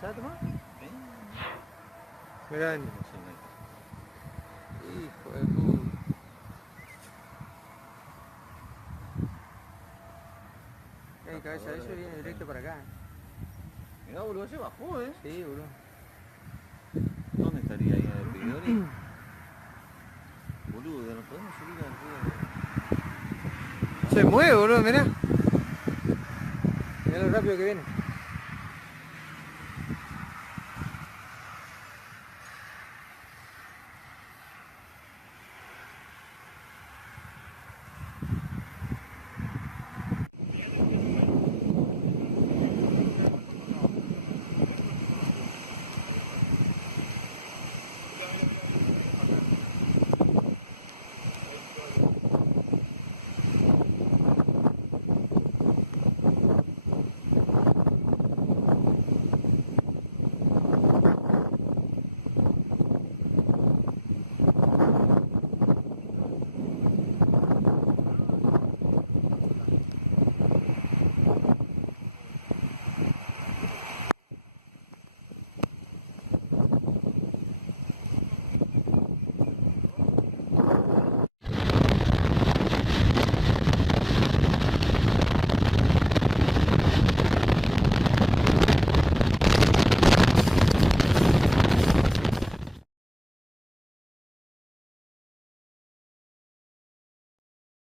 ¿Sabes tomar? Mirá, Hijo de puta. El cabeza de eso viene directo para acá. Mirá, boludo, se bajó, Sí, boludo. ¿Dónde estaría ahí en el Pidori? Boludo, no podemos subir al río. Se mueve, boludo, mirá. Mirá lo rápido que viene.